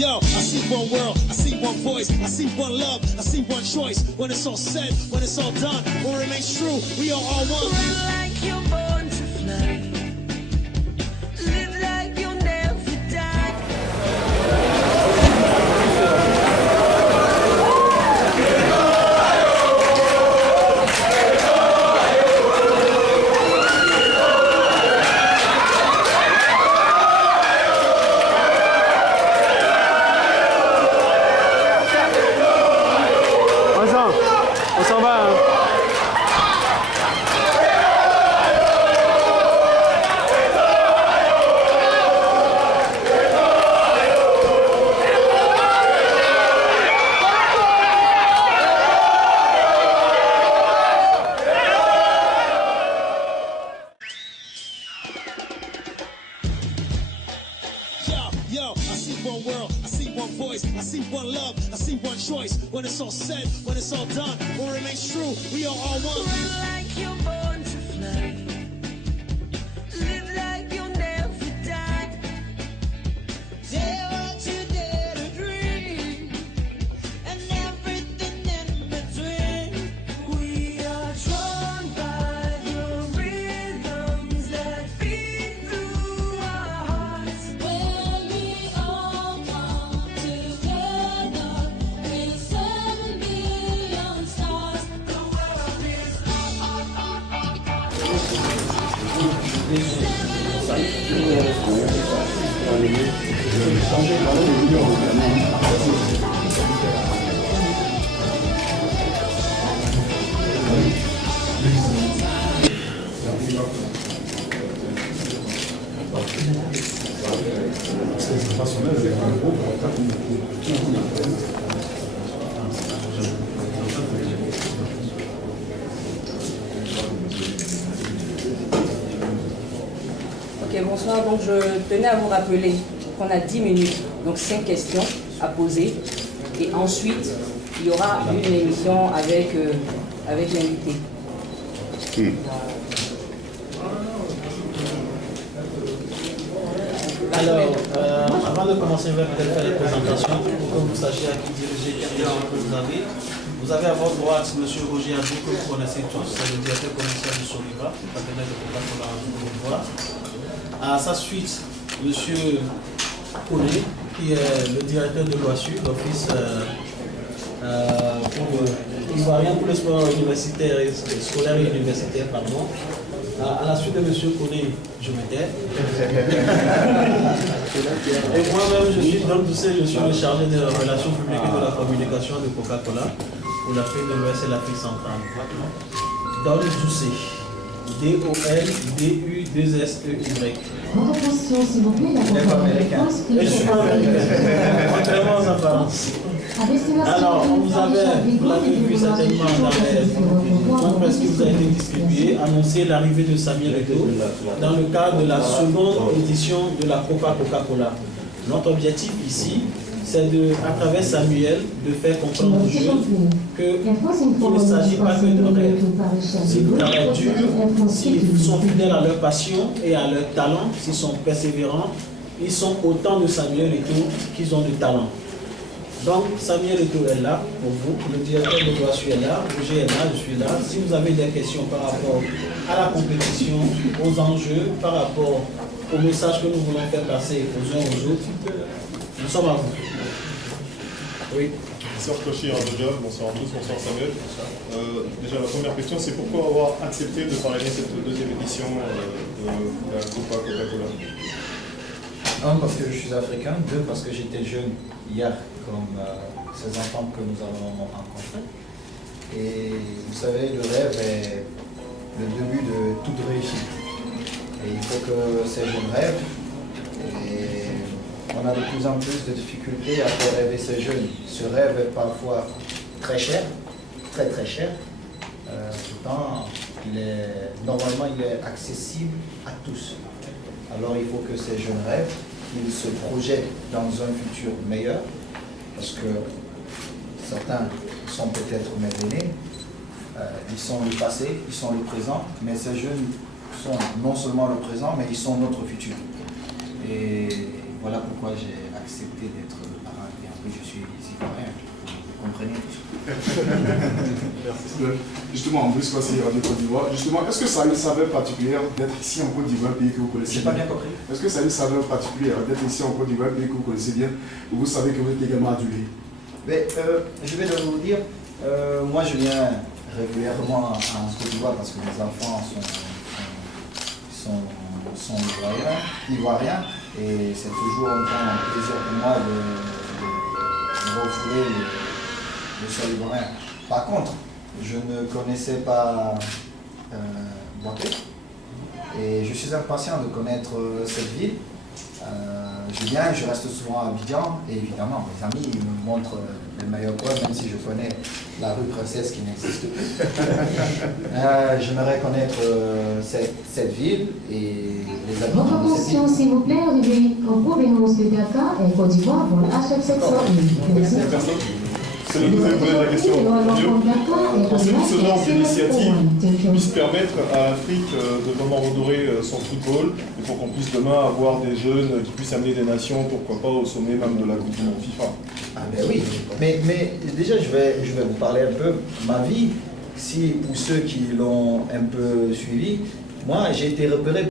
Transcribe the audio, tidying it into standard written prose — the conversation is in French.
Yo, I see one world, I see one voice, I see one love, I see one choice. When it's all said, when it's all done, what remains true, we are all one. Fly like you're born to fly. Live like you'll never die. On s'en va, hein. Yo, I see one world, I see one voice, I see one love, I see one choice. When it's all said, when it's all done, what remains true, we are all one. Fly like you're born to fly. Live like you'll never die. Dare what you dare to dream, and everything in between. We are drawn by the rhythms that beat through our hearts. When we all come together with 7 billion stars. The world is Ok, bonsoir. Donc, je tenais à vous rappeler qu'on a 10 minutes, donc 5 questions à poser. Et ensuite, il y aura une émission avec l'invité. Alors, avant de commencer, je vais peut-être faire les présentations pour que vous sachiez à qui diriger les questions que vous avez. Vous avez à votre droite M. Roger Adou, que vous connaissez tous, c'est le directeur commercial de Soliva, partenaire de Coca-Cola en Côte d'Ivoire. À sa suite, M. Koné, qui est le directeur de l'OASU, l'Office ivoirien pour le sport universitaire, scolaire et universitaire, pardon. À la suite de M. Koné, je m'étais. Et moi-même, je suis Don Doucet, je suis le chargé des relations publiques et de la communication de Coca-Cola pour l'Afrique de l'Ouest et l'Afrique centrale. Don Doucet. D-O-L-D-U-2-S-E-Y. Votre attention, s'il vous plaît, la conférence que Et je suis pas américain, contrairement aux apparences. Alors, vous l'avez vu certainement dans les qui vous a été distribué, annoncer l'arrivée de Samuel Eto'o dans le cadre de la seconde édition de la Coca-Cola. Notre objectif ici, c'est à travers Samuel, de faire comprendre aux jeunes qu'il ne s'agit pas que de rêve. S'ils travaillent dur, s'ils sont fidèles à leur passion et à leur talent, s'ils sont persévérants, ils sont autant de Samuel Eto'o qu'ils ont de talent. Donc, Samuel Eto'o est là pour vous, le directeur de l'OASU est là, Roger est là, je suis là. Si vous avez des questions par rapport à la compétition, aux enjeux, par rapport au message que nous voulons faire passer aux uns aux autres, nous sommes à vous. Oui. Serge Clochier, job. Bonsoir à tous, bonsoir Samuel. Déjà la première question, c'est pourquoi avoir accepté de parrainer cette deuxième édition de la Coca-Cola? 1, parce que je suis africain. 2, parce que j'étais jeune hier, comme ces enfants que nous avons rencontrés. Et vous savez, le rêve est le début de toute réussite. Et il faut que ces jeunes rêvent. Et on a de plus en plus de difficultés à faire rêver ces jeunes. Ce rêve est parfois très cher, très très cher. Pourtant, normalement, il est accessible à tous. Alors il faut que ces jeunes rêvent, qu'ils se projettent dans un futur meilleur, parce que certains sont peut-être mes aînés, ils sont le passé, ils sont le présent, mais ces jeunes sont non seulement le présent, mais ils sont notre futur. Et voilà pourquoi j'ai accepté d'être que je suis ivoirien. Vous comprenez tout ça. Justement, en plus, passer Radio Côte d'Ivoire. Justement, est-ce que ça a une saveur particulière d'être ici en Côte d'Ivoire, pays que vous connaissez J'ai bien? pas bien compris. Est-ce que ça a une saveur particulière d'être ici en Côte d'Ivoire, pays que vous connaissez bien, où vous savez que vous êtes également adulé? Mais, je vais vous dire, moi je viens régulièrement en Côte d'Ivoire parce que mes enfants sont ivoiriens et c'est toujours un plaisir pour moi de refouler le sol ivoirien. Par contre, je ne connaissais pas Boaké et je suis impatient de connaître cette ville. Je viens, je reste souvent à Abidjan et évidemment mes amis ils me montrent les meilleurs coins, même si je connais la rue Princesse qui n'existe plus. J'aimerais connaître cette ville et les habitants Votre de cette ville. attention, s'il vous plaît, arrivez en provenance de Dakar et Côte d'Ivoire pour le HF701. Merci. C'est le deuxième volet de la question. Pensez-vous que ce genre d'initiative puisse permettre à l'Afrique de vraiment redorer son football et pour qu'on puisse demain avoir des jeunes qui puissent amener des nations, pourquoi pas au sommet même de la Coupe du Monde FIFA? Ah ben oui, mais déjà je vais vous parler un peu ma vie. Si pour ceux qui l'ont un peu suivi, moi j'ai été repéré